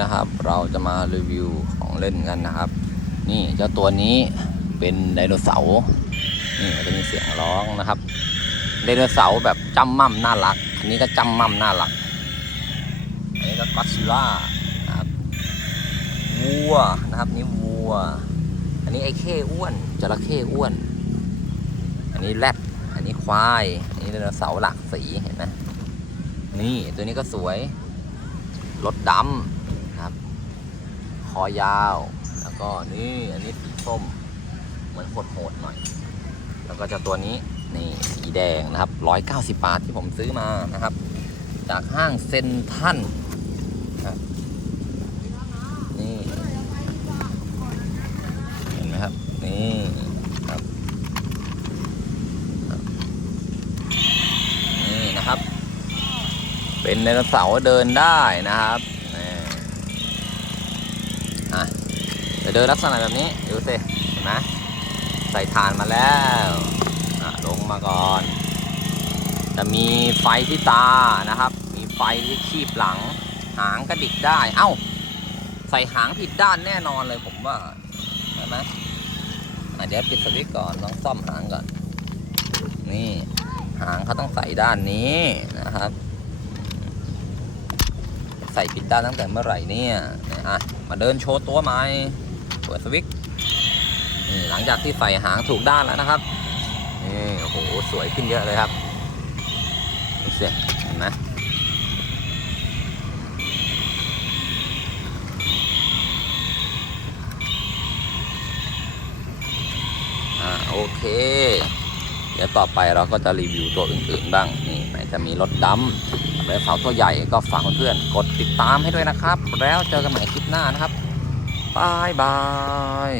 นะครับ เราจะมารีวิวของเล่นกันนะครับ นี่เจ้าตัวนี้เป็นไดโนเสาร์นี่มันจะมีเสียงร้องนะครับไดโนเสาร์แบบจำม่ำน่ารัก อันนี้ก็จำม่ำน่ารัก อันนี้ก็ก็อซิล่านะครับวัวนะครับนี่วัว อันนี้ไอ้เข้อ้วนจระเข้อ้วน อันนี้แรดอันนี้ควาย อันนี้ไดโนเสาร์หลากสีเห็นไหมนี่ตัวนี้ก็สวยรถดำ คอยาว แล้วก็นี่อันนี้สีส้มเหมือนโหดๆหน่อย แล้วก็จะตัวนี้นี่สีแดงนะครับ 190 บาทที่ผมซื้อมานะครับ จากห้างเซนทันนี่เห็นไหมครับ นี่ครับนี่นะครับ เป็นไดโนเสาร์เดินได้นะครับ จะเดินลักษณะแบบนี้ดูสิเห็นไหมใส่ฐานมาแล้วลงมาก่อน จะมีไฟที่ตานะครับ มีไฟที่คีบหลัง หางกระดิกได้ เอ้า ใส่หางผิดด้านแน่นอนเลยผมว่าใช่ไหมอะเดี๋ยวปิดสวิตช์ก่อนลองซ่อมหางก่อน นี่หางเขาต้องใส่ด้านนี้นะครับ ใส่ผิดด้านตั้งแต่เมื่อไหร่เนี่ยเนี่ยอะมาเดินโชว์ตัวใหม่ เปิดสวิตช์หลังจากที่ใส่หางถูกด้านแล้วนะครับนี่โอ้โหสวยขึ้นเยอะเลยครับดูสิเห็นไหมอ่าโอเค เดี๋ยวต่อไปเราก็จะรีวิวตัวอื่นๆบ้างนี่ไหนจะมีรถดำแล้วเสาตัวใหญ่ก็ฝากเพื่อนๆกดติดตามให้ด้วยนะครับ แล้วเจอกันใหม่คลิปหน้านะครับ บายบาย